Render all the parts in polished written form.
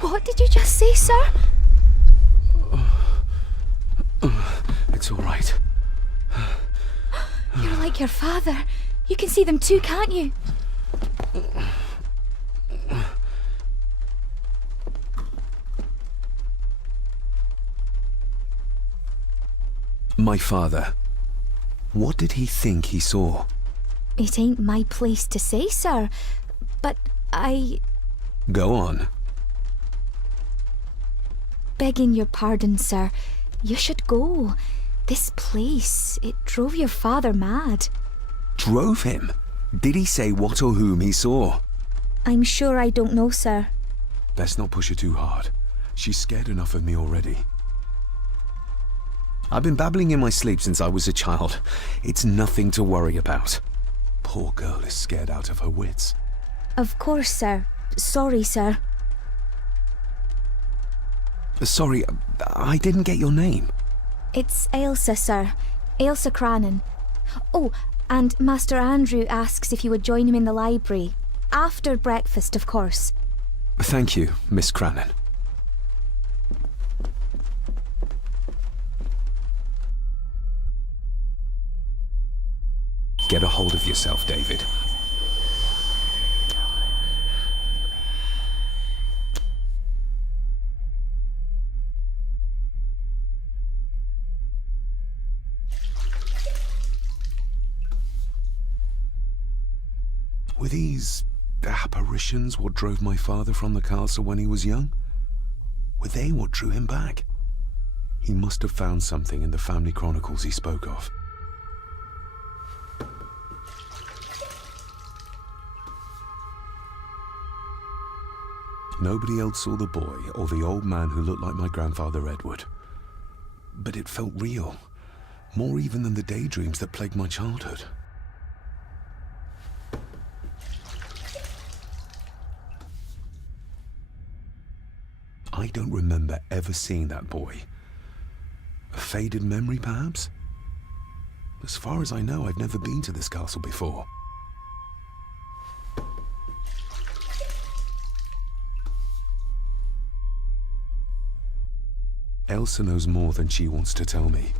What did you just say, sir? It's all right. You're like your father. You can see them too, can't you? My father. What did he think he saw? It ain't my place to say, sir. But Go on. Begging your pardon, sir. You should go. This place, it drove your father mad. Drove him? Did he say what or whom he saw? I'm sure I don't know, sir. Best not push her too hard. She's scared enough of me already. I've been babbling in my sleep since I was a child. It's nothing to worry about. Poor girl is scared out of her wits. Of course, sir. Sorry, sir. Sorry, I didn't get your name. It's Ailsa, sir. Ailsa Crannan. Oh, and Master Andrew asks if you would join him in the library. After breakfast, of course. Thank you, Miss Crannan. Get a hold of yourself, David. Were these apparitions what drove my father from the castle when he was young? Were they what drew him back? He must have found something in the family chronicles he spoke of. Nobody else saw the boy or the old man who looked like my grandfather Edward. But it felt real, more even than the daydreams that plagued my childhood. I don't remember ever seeing that boy. A faded memory, perhaps? As far as I know, I've never been to this castle before. Elsa knows more than she wants to tell me.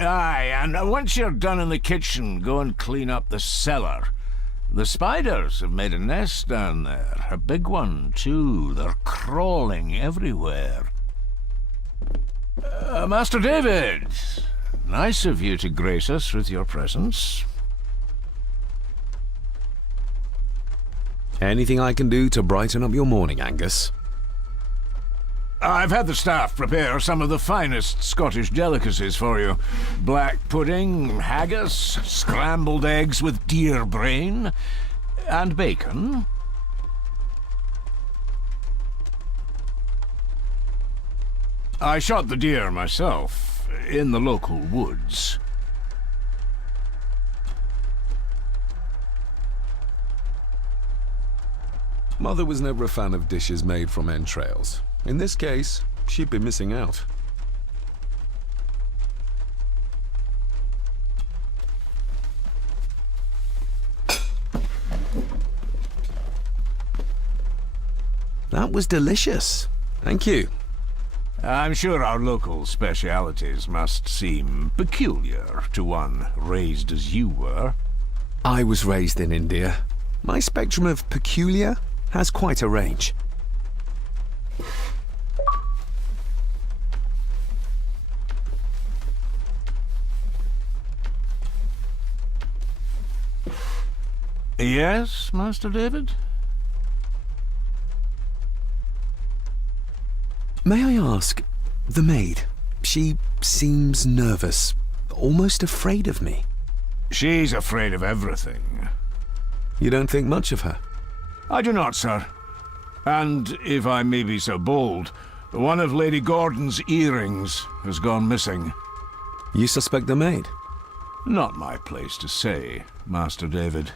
Aye, and once you're done in the kitchen, go and clean up the cellar. The spiders have made a nest down there. A big one, too. They're crawling everywhere. Master David, nice of you to grace us with your presence. Anything I can do to brighten up your morning, Angus? I've had the staff prepare some of the finest Scottish delicacies for you. Black pudding, haggis, scrambled eggs with deer brain, and bacon. I shot the deer myself, in the local woods. Mother was never a fan of dishes made from entrails. In this case, she'd be missing out. That was delicious. Thank you. I'm sure our local specialities must seem peculiar to one raised as you were. I was raised in India. My spectrum of peculiar has quite a range. Yes, Master David? May I ask, the maid, she seems nervous, almost afraid of me. She's afraid of everything. You don't think much of her? I do not, sir. And, if I may be so bold, one of Lady Gordon's earrings has gone missing. You suspect the maid? Not my place to say, Master David.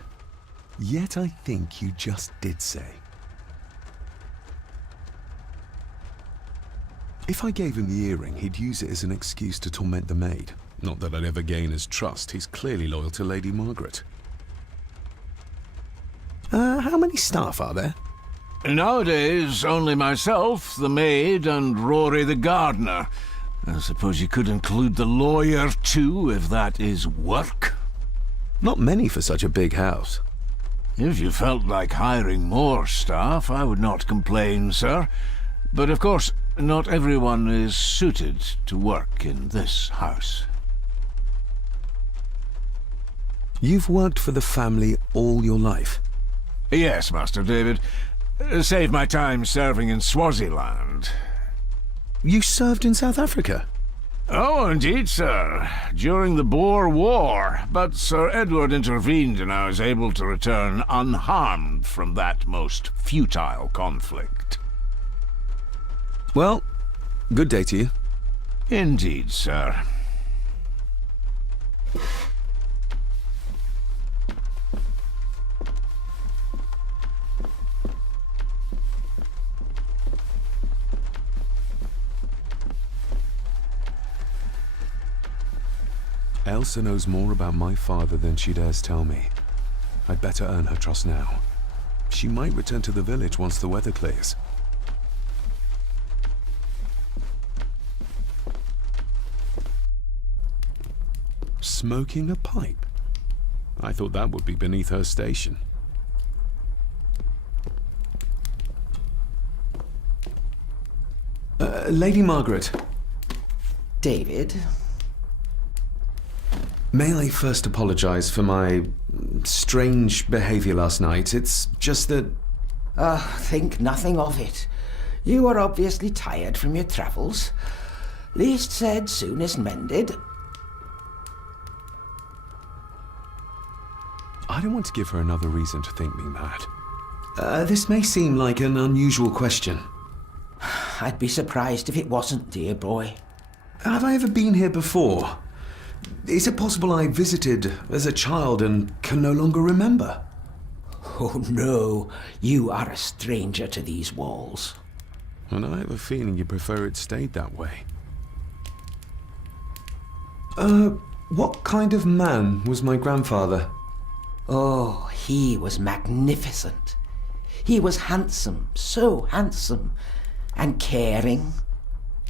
Yet I think you just did say. If I gave him the earring, he'd use it as an excuse to torment the maid. Not that I'd ever gain his trust. He's clearly loyal to Lady Margaret. How many staff are there? Nowadays, only myself, the maid, and Rory the gardener. I suppose you could include the lawyer, too, if that is work. Not many for such a big house. If you felt like hiring more staff, I would not complain, sir. But of course, not everyone is suited to work in this house. You've worked for the family all your life? Yes, Master David. Save my time serving in Swaziland. You served in South Africa? Oh, indeed, sir. During the Boer War. But Sir Edward intervened and I was able to return unharmed from that most futile conflict. Well, good day to you. Indeed, sir. Elsa knows more about my father than she dares tell me. I'd better earn her trust now. She might return to the village once the weather clears. Smoking a pipe? I thought that would be beneath her station. Lady Margaret. David? May I first apologize for my strange behavior last night? It's just that... Think nothing of it. You are obviously tired from your travels. Least said, soonest mended. I don't want to give her another reason to think me mad. This may seem like an unusual question. I'd be surprised if it wasn't, dear boy. Have I ever been here before? Is it possible I visited as a child and can no longer remember? Oh no, you are a stranger to these walls. And I have a feeling you prefer it stayed that way. What kind of man was my grandfather? Oh, he was magnificent. He was handsome, so handsome, and caring.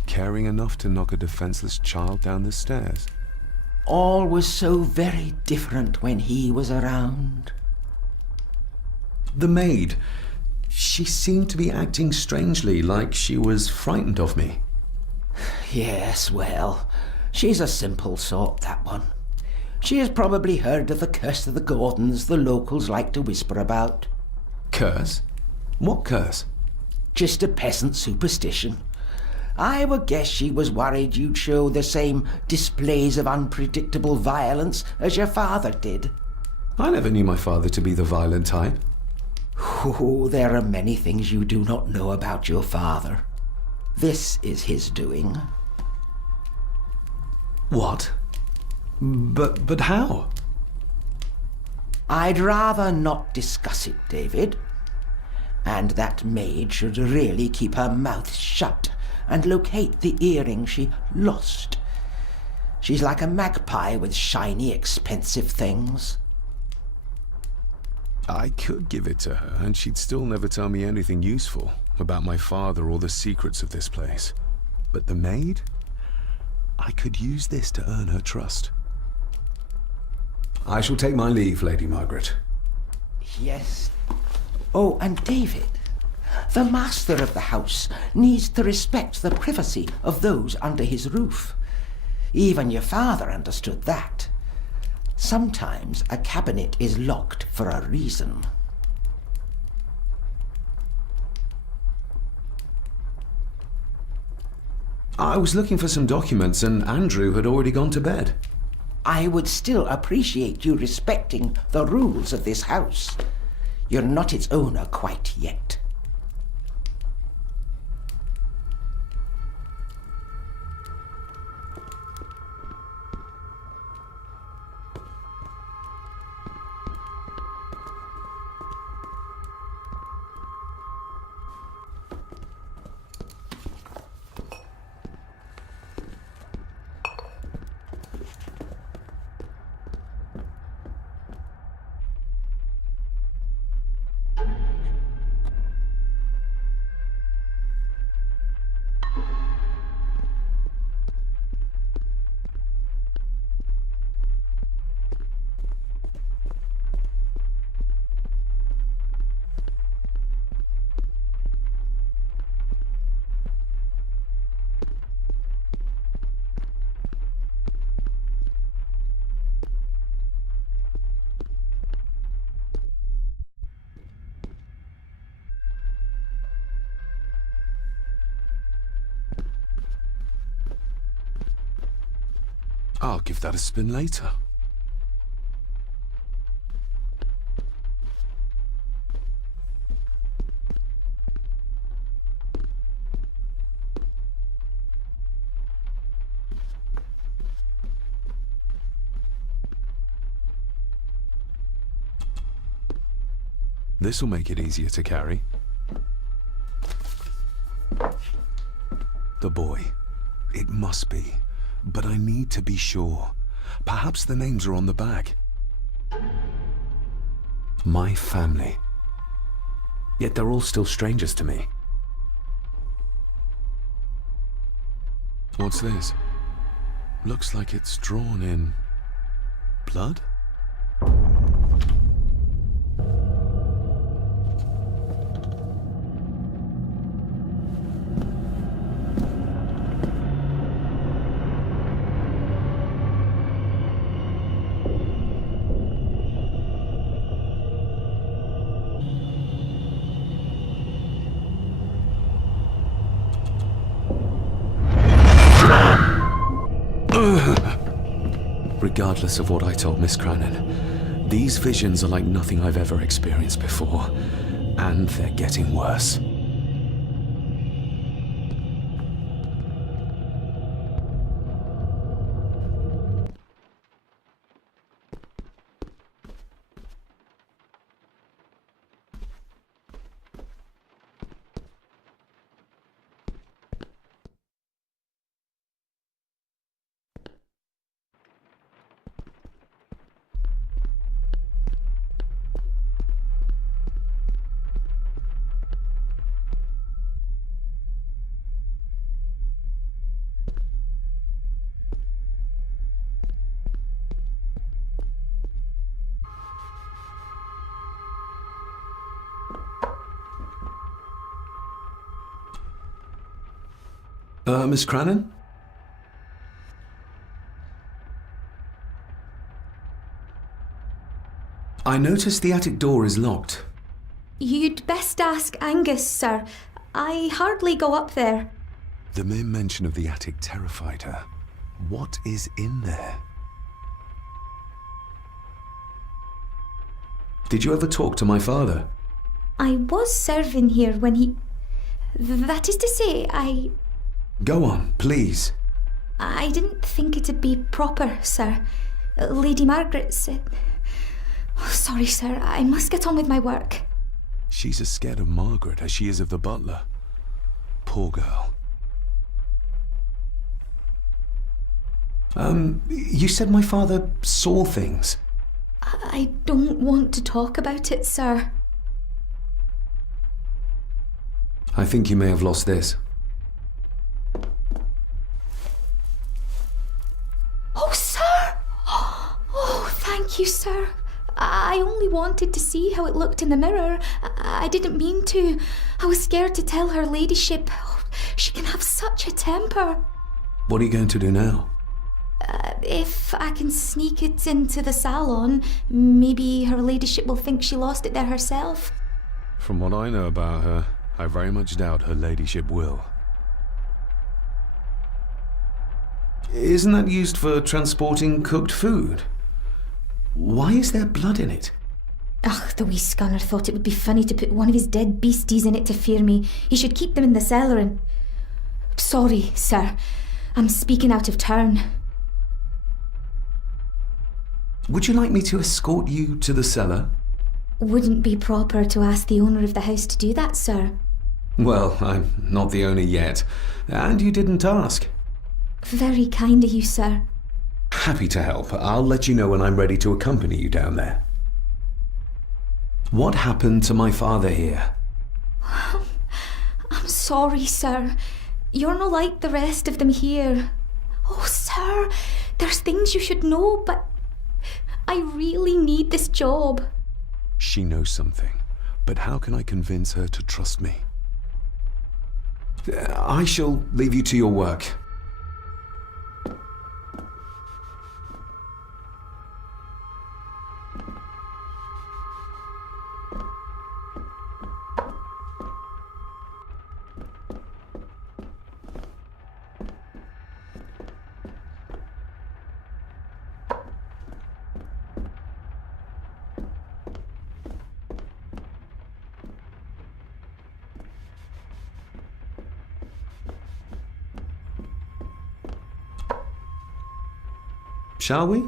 Caring enough to knock a defenseless child down the stairs. All was so very different when he was around. The maid, she seemed to be acting strangely, like she was frightened of me. Yes, well, she's a simple sort, that one. She has probably heard of the curse of the Gordons the locals like to whisper about. Curse? What curse? Just a peasant superstition. I would guess she was worried you'd show the same displays of unpredictable violence as your father did. I never knew my father to be the violent type. Oh, there are many things you do not know about your father. This is his doing. What? But how? I'd rather not discuss it, David. And that maid should really keep her mouth shut and locate the earring she lost. She's like a magpie with shiny, expensive things. I could give it to her, and she'd still never tell me anything useful about my father or the secrets of this place. But the maid? I could use this to earn her trust. I shall take my leave, Lady Margaret. Yes. Oh, and David, the master of the house needs to respect the privacy of those under his roof. Even your father understood that. Sometimes a cabinet is locked for a reason. I was looking for some documents and Andrew had already gone to bed. I would still appreciate you respecting the rules of this house. You're not its owner quite yet. I'll give that a spin later. This'll make it easier to carry. The boy. It must be. But I need to be sure. Perhaps the names are on the back. My family. Yet they're all still strangers to me. What's this? Looks like it's drawn in blood? Regardless of what I told Miss Crannan, these visions are like nothing I've ever experienced before, and they're getting worse. Miss Crannan? I noticed the attic door is locked. You'd best ask Angus, sir. I hardly go up there. The mere mention of the attic terrified her. What is in there? Did you ever talk to my father? I was serving here when he... That is to say, Go on, please. I didn't think it'd be proper, sir. Lady Margaret said... Oh, sorry, sir. I must get on with my work. She's as scared of Margaret as she is of the butler. Poor girl. You said my father saw things. I don't want to talk about it, sir. I think you may have lost this. Oh, sir! Oh, thank Thank you, sir. I only wanted to see how it looked in the mirror. I didn't mean to. I was scared to tell her ladyship. Oh, she can have such a temper. What are you going to do now? If I can sneak it into the salon, maybe her ladyship will think she lost it there herself. From what I know about her, I very much doubt her ladyship will. Isn't that used for transporting cooked food? Why is there blood in it? Ugh, the wee scunner thought it would be funny to put one of his dead beasties in it to fear me. He should keep them in the cellar and... Sorry, sir. I'm speaking out of turn. Would you like me to escort you to the cellar? Wouldn't be proper to ask the owner of the house to do that, sir. Well, I'm not the owner yet, and you didn't ask. Very kind of you, sir. Happy to help. I'll let you know when I'm ready to accompany you down there. What happened to my father here? I'm sorry, sir. You're no like the rest of them here. Oh, sir, there's things you should know, but I really need this job. She knows something, but how can I convince her to trust me? I shall leave you to your work. Shall we?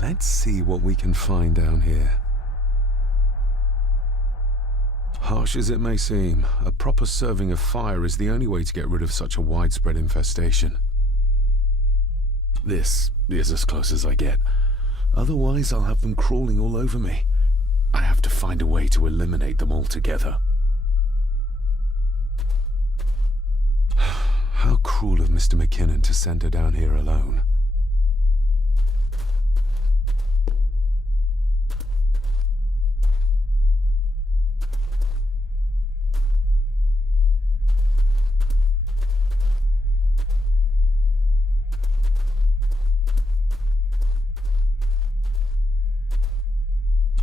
Let's see what we can find down here. Harsh as it may seem, a proper serving of fire is the only way to get rid of such a widespread infestation. This is as close as I get. Otherwise, I'll have them crawling all over me. I have to find a way to eliminate them altogether. How cruel of Mr. McKinnon to send her down here alone.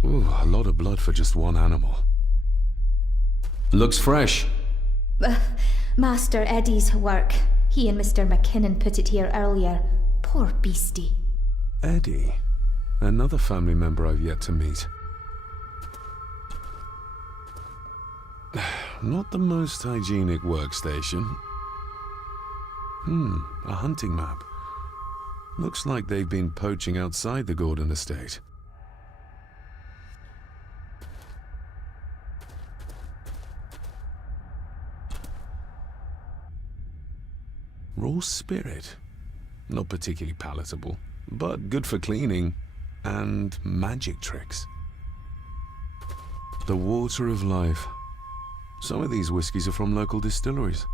Ooh, a lot of blood for just one animal. Looks fresh. Master Eddie's work. He and Mr. McKinnon put it here earlier. Poor beastie. Eddie? Another family member I've yet to meet. Not the most hygienic workstation. A hunting map. Looks like they've been poaching outside the Gordon estate. Raw spirit. Not particularly palatable, but good for cleaning and magic tricks. The water of life. Some of these whiskies are from local distilleries.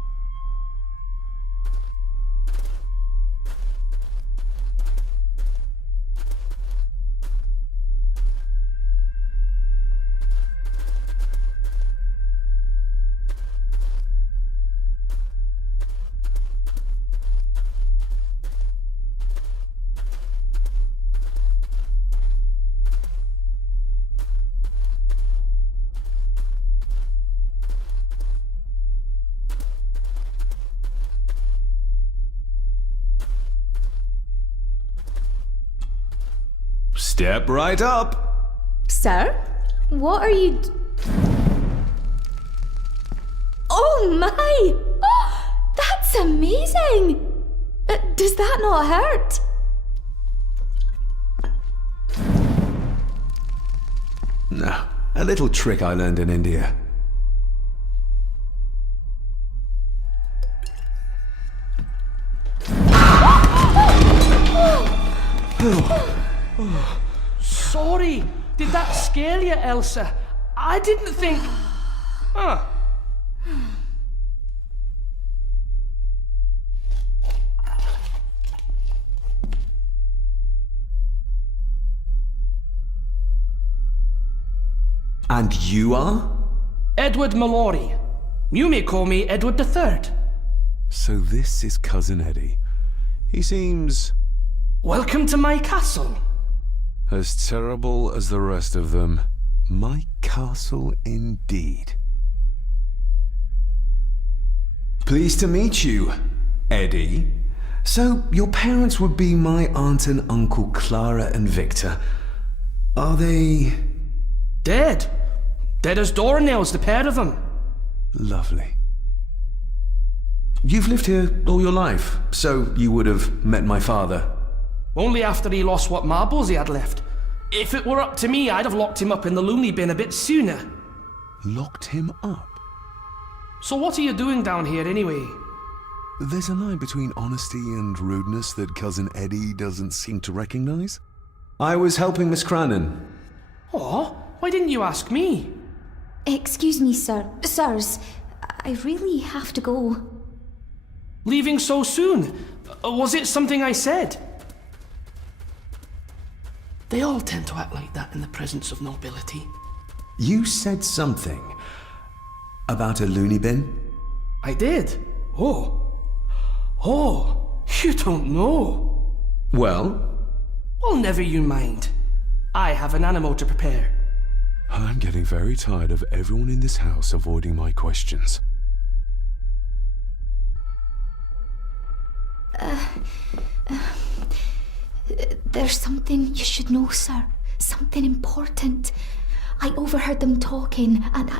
Step right up. Sir? What are you... Oh my! Oh, that's amazing! Does that not hurt? No, a little trick I learned in India. Sorry, did that scare you, Elsa? I didn't think... Huh. And you are? Edward Mallory. You may call me Edward III. So this is Cousin Eddie. He seems Welcome to my castle. as terrible as the rest of them. My castle indeed. Pleased to meet you, Eddie. So, your parents would be my aunt and uncle Clara and Victor. Are they... Dead. Dead as doornails, the pair of them. Lovely. You've lived here all your life, so you would have met my father. Only after he lost what marbles he had left. If it were up to me, I'd have locked him up in the loony bin a bit sooner. Locked him up? So what are you doing down here anyway? There's a line between honesty and rudeness that Cousin Eddie doesn't seem to recognize. I was helping Miss Crannan. Oh, why didn't you ask me? Excuse me, sirs. I really have to go. Leaving so soon? Was it something I said? They all tend to act like that in the presence of nobility. You said something about a loony bin? I did? Oh, you don't know. Well, Well, never you mind. I have an animal to prepare. I'm getting very tired of everyone in this house avoiding my questions. There's something you should know, sir. Something important. I overheard them talking, and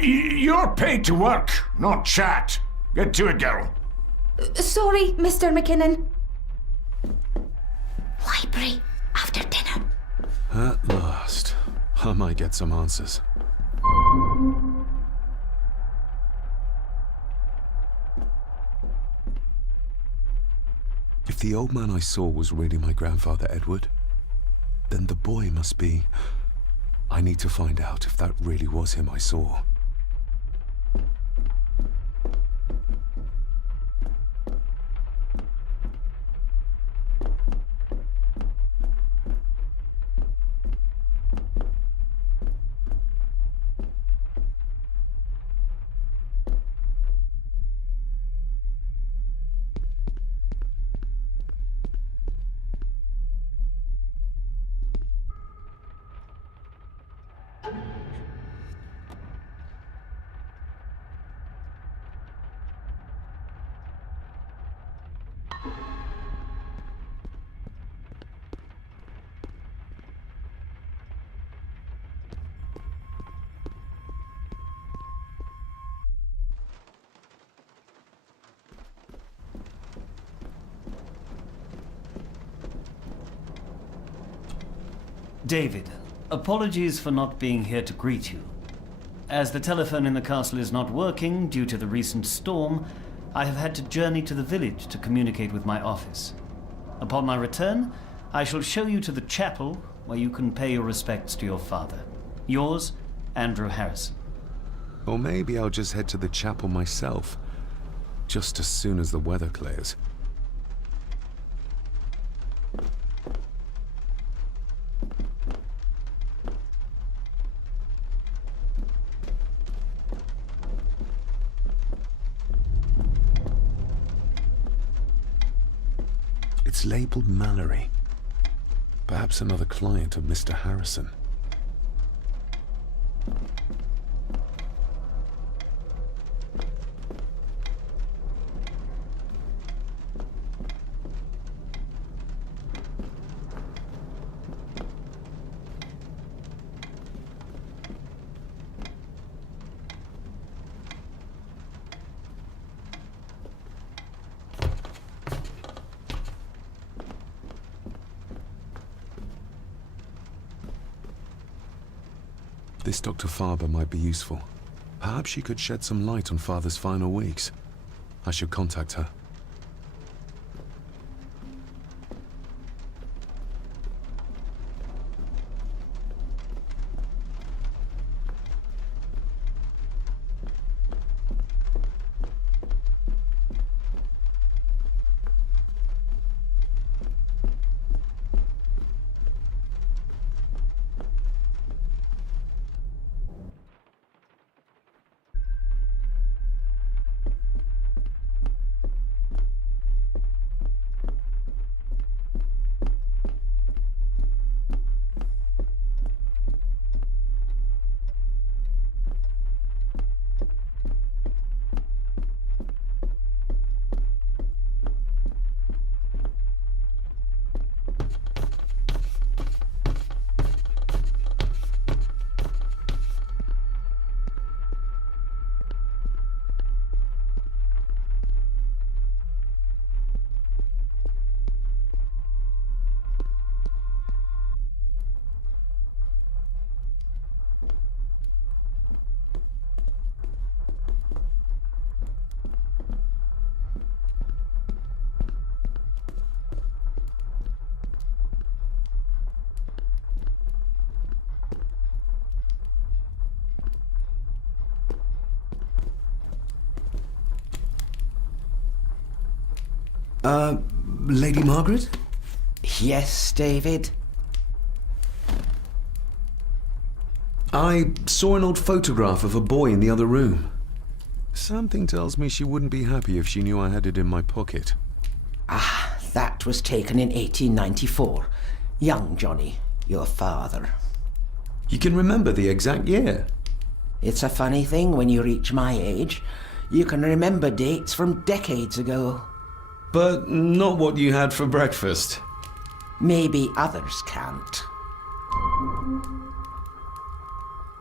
You're paid to work, not chat. Get to it, girl. Sorry, Mr. McKinnon. Library, after dinner. At last, I might get some answers. If the old man I saw was really my grandfather Edward, then the boy must be... I need to find out if that really was him I saw. David, apologies for not being here to greet you. As the telephone in the castle is not working due to the recent storm, I have had to journey to the village to communicate with my office. Upon my return, I shall show you to the chapel where you can pay your respects to your father. Yours, Andrew Harrison. Or maybe I'll just head to the chapel myself, just as soon as the weather clears. It's labeled Mallory. Perhaps another client of Mr. Harrison. This Dr. Farber might be useful. Perhaps she could shed some light on Father's final weeks. I should contact her. Lady Margaret? Yes, David? I saw an old photograph of a boy in the other room. Something tells me she wouldn't be happy if she knew I had it in my pocket. Ah, that was taken in 1894. Young Johnny, your father. You can remember the exact year. It's a funny thing when you reach my age. You can remember dates from decades ago. But not what you had for breakfast. Maybe others can't.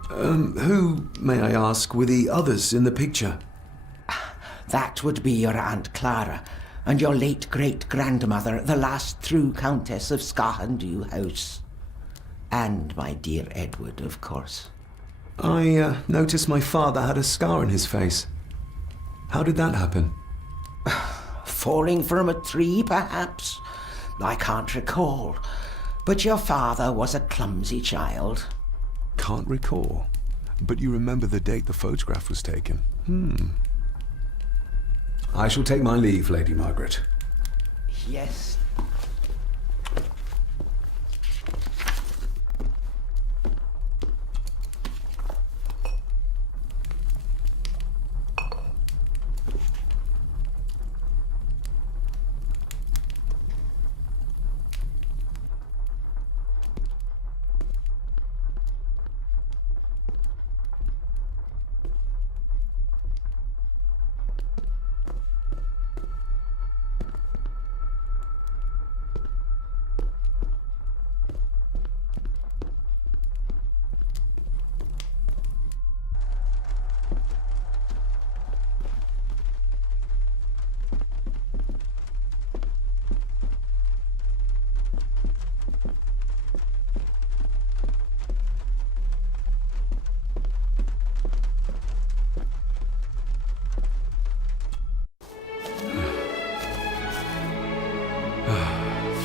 Who, may I ask, were the others in the picture? That would be your Aunt Clara and your late great-grandmother, the last true Countess of Scahandew House. And my dear Edward, of course. I noticed my father had a scar on his face. How did that happen? Falling from a tree, perhaps? I can't recall. But your father was a clumsy child. Can't recall. But you remember the date the photograph was taken? I shall take my leave, Lady Margaret. Yes.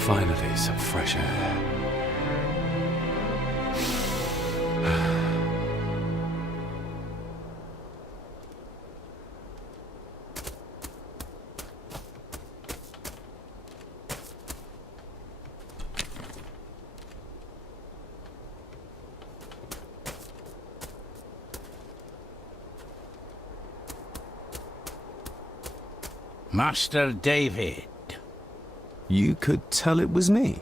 Finally, some fresh air. Master David. You could tell it was me.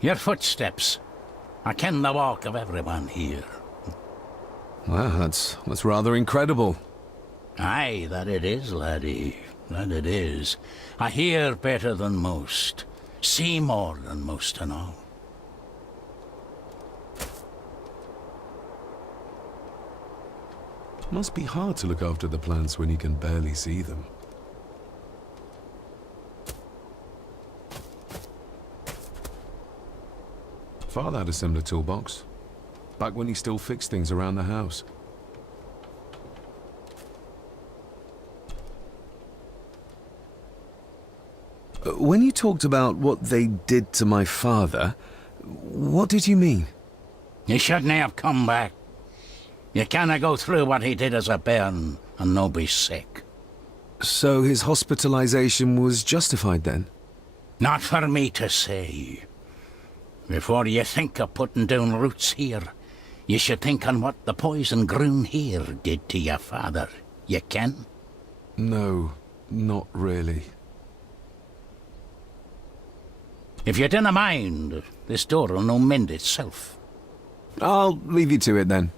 Your footsteps. I ken the walk of everyone here. Well, that's rather incredible. Aye, that it is, laddie. That it is. I hear better than most. See more than most and all. Must be hard to look after the plants when you can barely see them. Father had a similar toolbox. back when he still fixed things around the house. When you talked about what they did to my father, what did you mean? You shouldn't have come back. You canna go through what he did as a bairn and no be sick. So his hospitalization was justified then? Not for me to say. Before you think of putting down roots here, you should think on what the poison grown here did to your father. You can? No, not really. If you dinna mind, this door will no mend itself. I'll leave you to it then.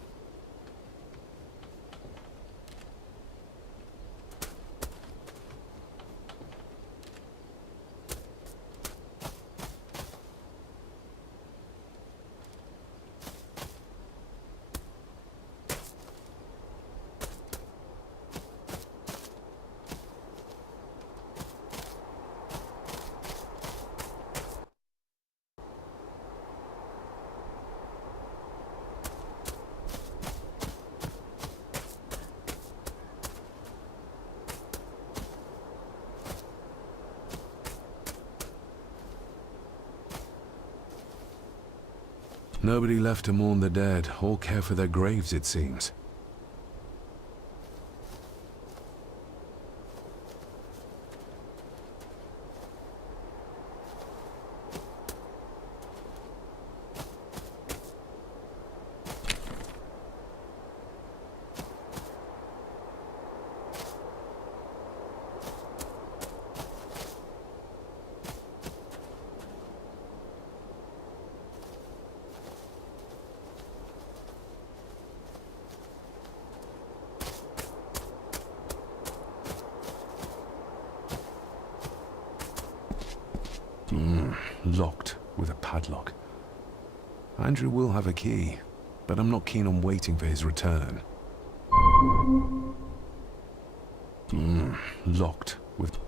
Nobody left to mourn the dead or care for their graves, it seems. Locked with a padlock. Andrew will have a key, but I'm not keen on waiting for his return. Locked with...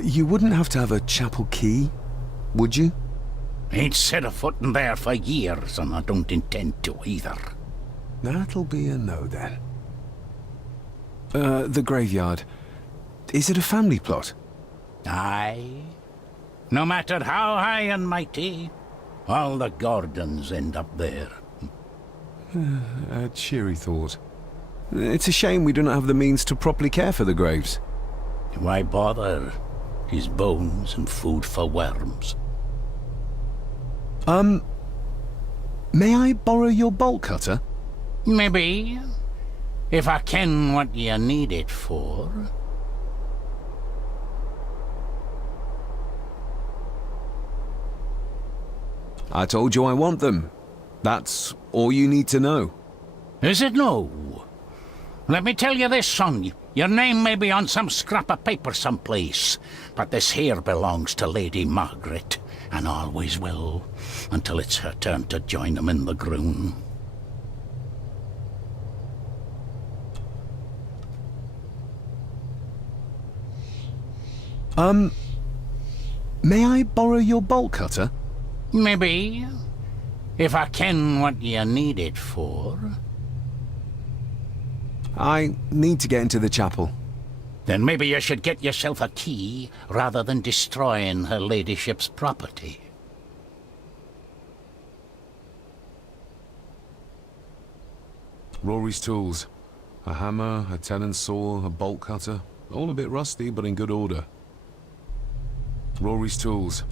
You wouldn't have to have a chapel key, would you? Ain't set a foot in there for years, and I don't intend to either. That'll be a no, then. The graveyard. Is it a family plot? Aye. No matter how high and mighty, all the Gordons end up there. A cheery thought. It's a shame we do not have the means to properly care for the graves. Why bother? His bones and food for worms. May I borrow your bolt cutter? Maybe. If I ken what you need it for. I told you I want them. That's all you need to know. Is it no? Let me tell you this, son. Your name may be on some scrap of paper someplace, but this here belongs to Lady Margaret, and always will, until it's her turn to join them in the groon. May I borrow your bolt cutter? Maybe. If I ken what you need it for. I need to get into the chapel. Then maybe you should get yourself a key, rather than destroying her ladyship's property. Rory's tools. A hammer, a tenon saw, a bolt cutter. All a bit rusty, but in good order. Rory's tools.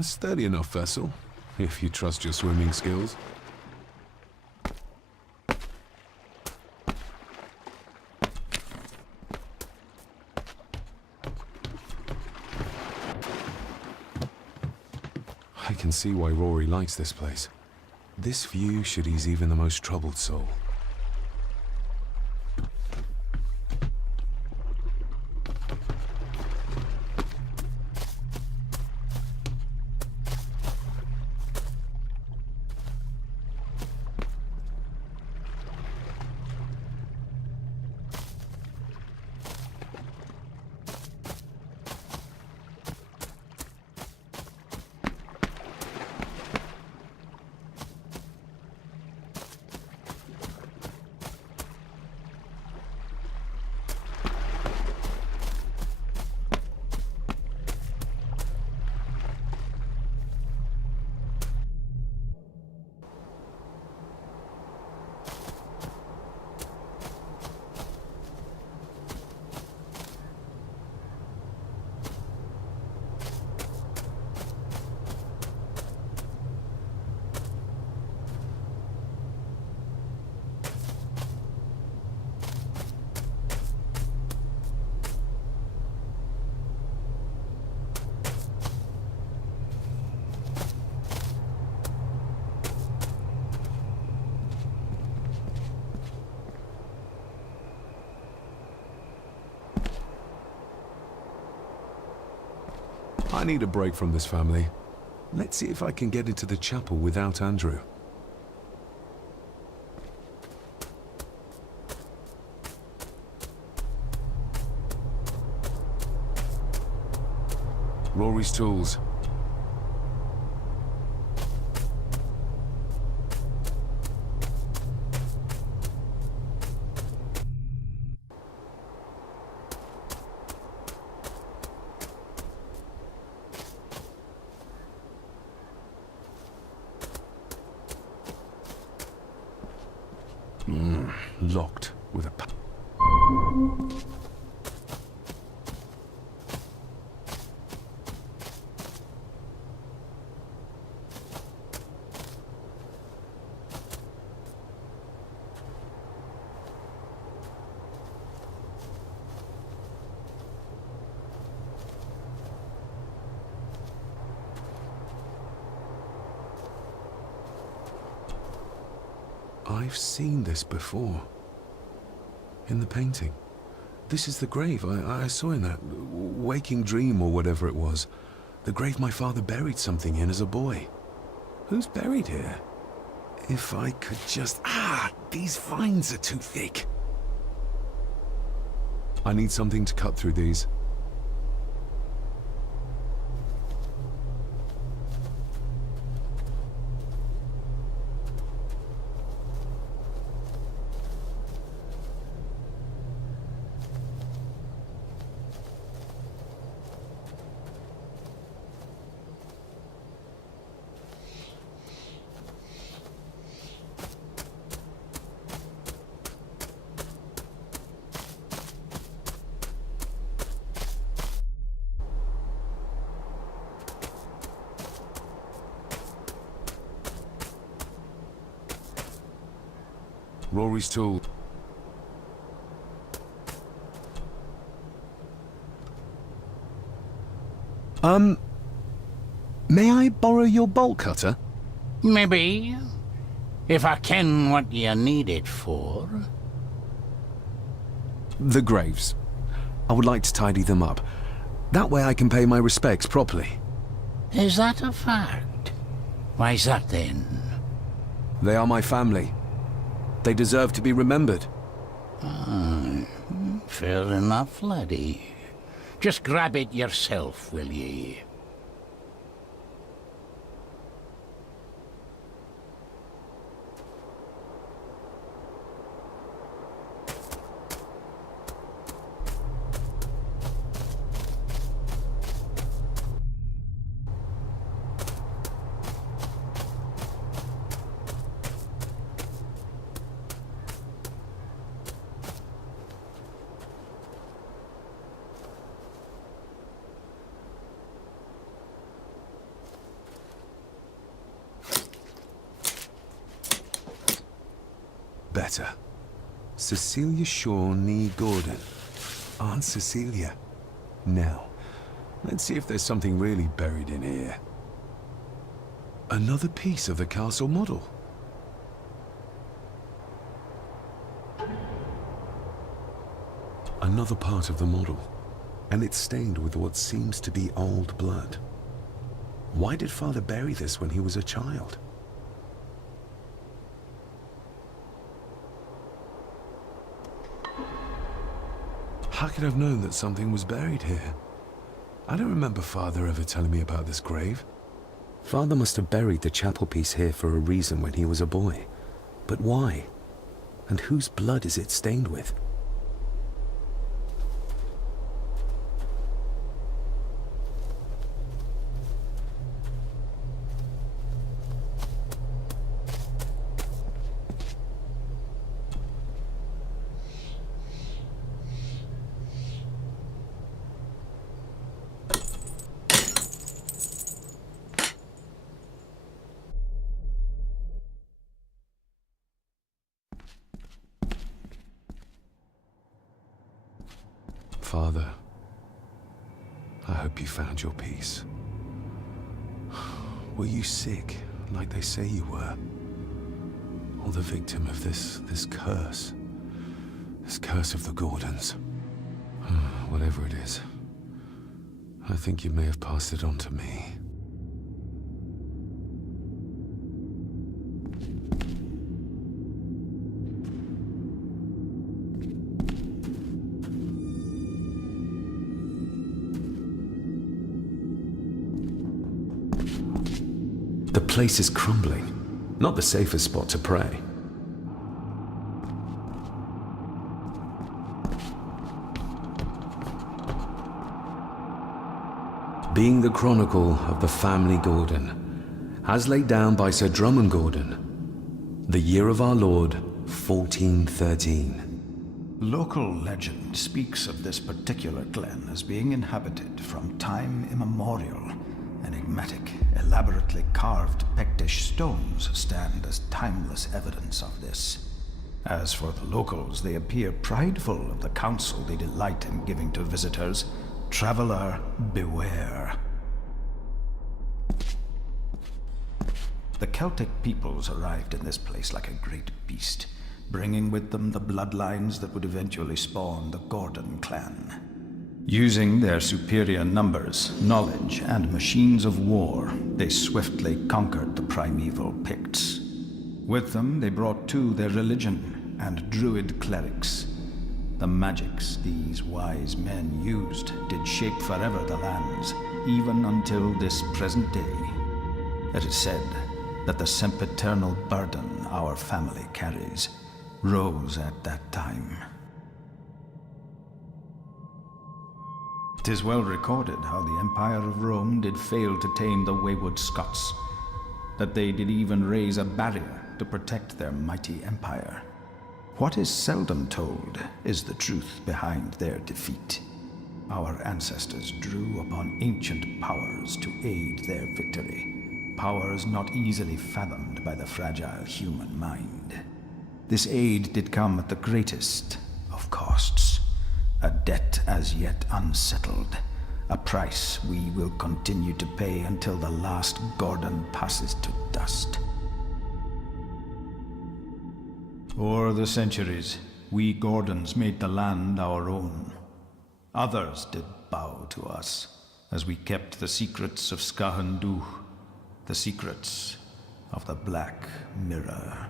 A sturdy enough vessel, if you trust your swimming skills. I can see why Rory likes this place. This view should ease even the most troubled soul. I need a break from this family. Let's see if I can get into the chapel without Andrew. Rory's tools. Locked with a... I've seen this before. In the painting. This is the grave I saw in that waking dream or whatever it was. The grave my father buried something in as a boy. Who's buried here? If I could just... these vines are too thick. I need something to cut through these. Rory's tool. May I borrow your bolt cutter? Maybe. If I ken what you need it for. The graves. I would like to tidy them up. That way I can pay my respects properly. Is that a fact? Why's that then? They are my family. They deserve to be remembered. Fair enough, laddie. Just grab it yourself, will ye? letter. Cecilia Shaw Nee Gordon. Aunt Cecilia. Now, let's see if there's something really buried in here. Another piece of the castle model. Another part of the model, and it's stained with what seems to be old blood. Why did Father bury this when he was a child? How could I have known that something was buried here? I don't remember Father ever telling me about this grave. Father must have buried the chapel piece here for a reason when he was a boy. But why? And whose blood is it stained with? Father, I hope you found your peace. Were you sick, like they say you were? Or the victim of this curse? This curse of the Gordons? Whatever it is, I think you may have passed it on to me. The place is crumbling. Not the safest spot to pray. Being the chronicle of the family Gordon, as laid down by Sir Drummond Gordon, the year of our Lord, 1413. Local legend speaks of this particular glen as being inhabited from time immemorial. Enigmatic, elaborately carved Pictish stones stand as timeless evidence of this. As for the locals, they appear prideful of the counsel they delight in giving to visitors. Traveler, beware. The Celtic peoples arrived in this place like a great beast, bringing with them the bloodlines that would eventually spawn the Gordon clan. Using their superior numbers, knowledge, and machines of war, they swiftly conquered the primeval Picts. With them, they brought too their religion and druid clerics. The magics these wise men used did shape forever the lands, even until this present day. It is said that the sempiternal burden our family carries rose at that time. 'Tis well recorded how the Empire of Rome did fail to tame the wayward Scots, that they did even raise a barrier to protect their mighty empire. What is seldom told is the truth behind their defeat. Our ancestors drew upon ancient powers to aid their victory, powers not easily fathomed by the fragile human mind. This aid did come at the greatest of costs. A debt as yet unsettled. A price we will continue to pay until the last Gordon passes to dust. O'er the centuries, we Gordons made the land our own. Others did bow to us, as we kept the secrets of Scahandu, the secrets of the Black Mirror.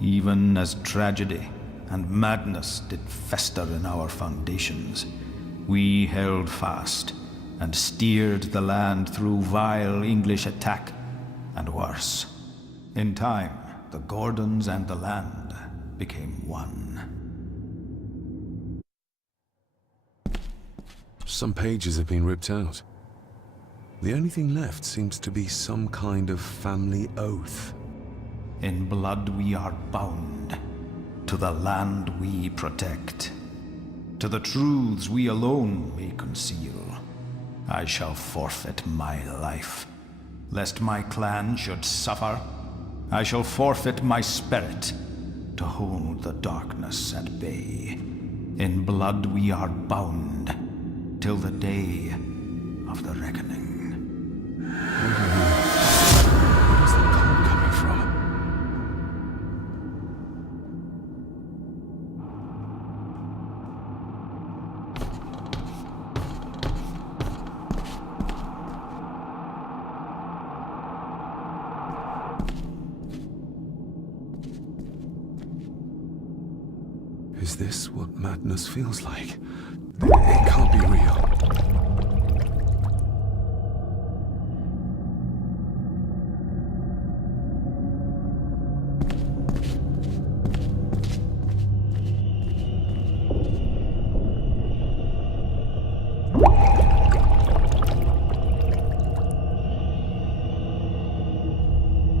Even as tragedy and madness did fester in our foundations, we held fast and steered the land through vile English attack and worse. In time, the Gordons and the land became one. Some pages have been ripped out. The only thing left seems to be some kind of family oath. In blood we are bound. To the land we protect. To the truths we alone may conceal. I shall forfeit my life. Lest my clan should suffer, I shall forfeit my spirit. to hold the darkness at bay. In blood we are bound, till the day of the reckoning. Where's the cold coming from? Is this what madness feels like? It can't be real.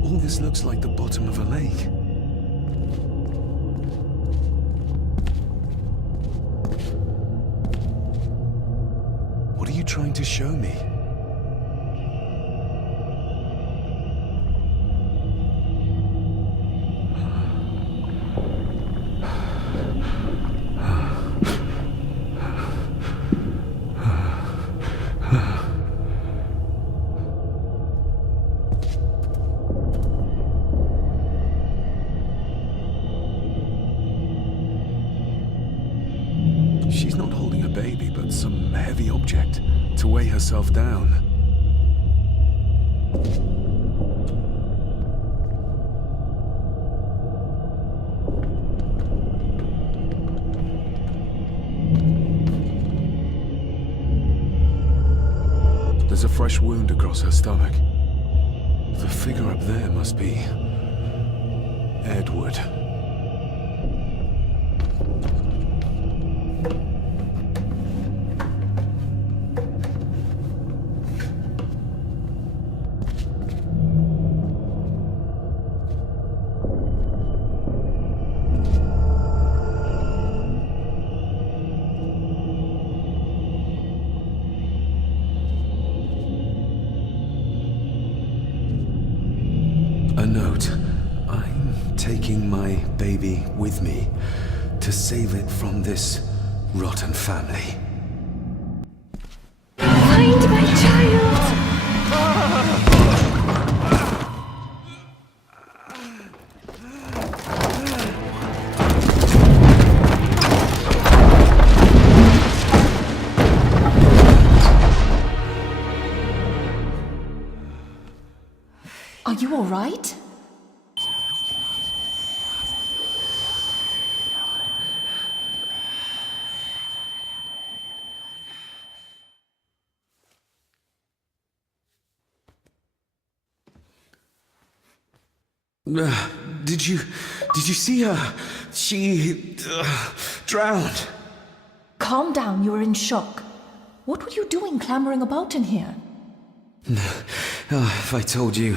All this looks like the bottom of a lake. What are you trying to show me? She's not holding a baby, but some heavy object to weigh herself down. There's a fresh wound across her stomach. The figure up there must be Edward. A note. I'm taking my baby with me to save it from this rotten family. Find my child! Are you all right? Did you see her? She drowned. Calm down, you're in shock. What were you doing clambering about in here? If I told you,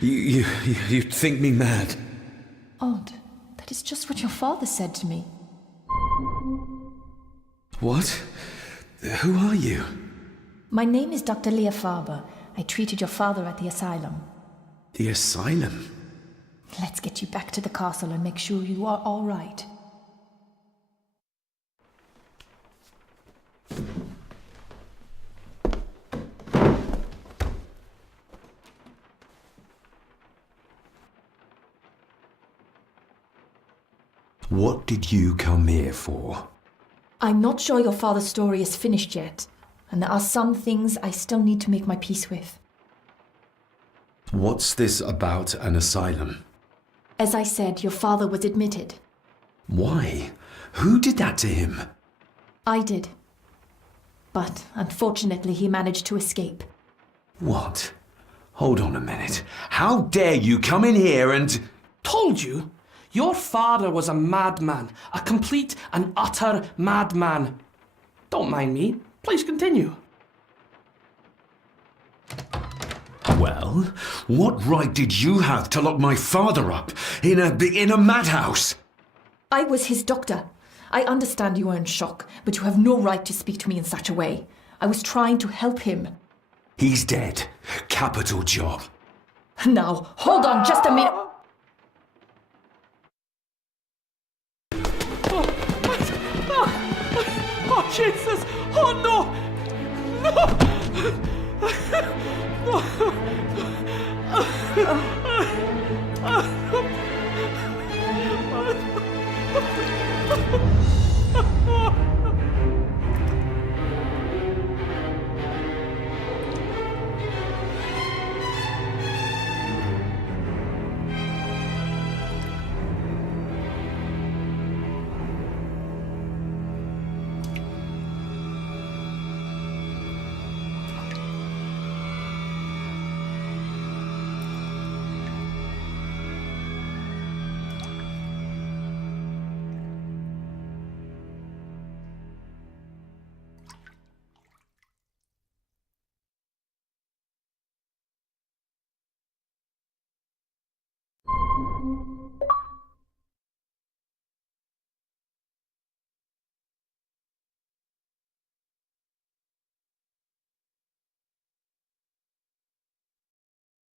you'd think me mad. Odd. That is just what your father said to me. What? Who are you? My name is Dr. Leah Farber. I treated your father at the asylum. The asylum? Let's get you back to the castle and make sure you are all right. What did you come here for? I'm not sure your father's story is finished yet, and there are some things I still need to make my peace with. What's this about an asylum? As I said, your father was admitted. Why? Who did that to him? I did. But unfortunately, he managed to escape. What? Hold on a minute. How dare you come in here and... Told you? Your father was a madman. A complete and utter madman. Don't mind me. Please continue. Well, what right did you have to lock my father up in a madhouse? I was his doctor. I understand you are in shock, but you have no right to speak to me in such a way. I was trying to help him. He's dead. Capital job. Now, hold on just a minute. Jesus! Oh no! No! No!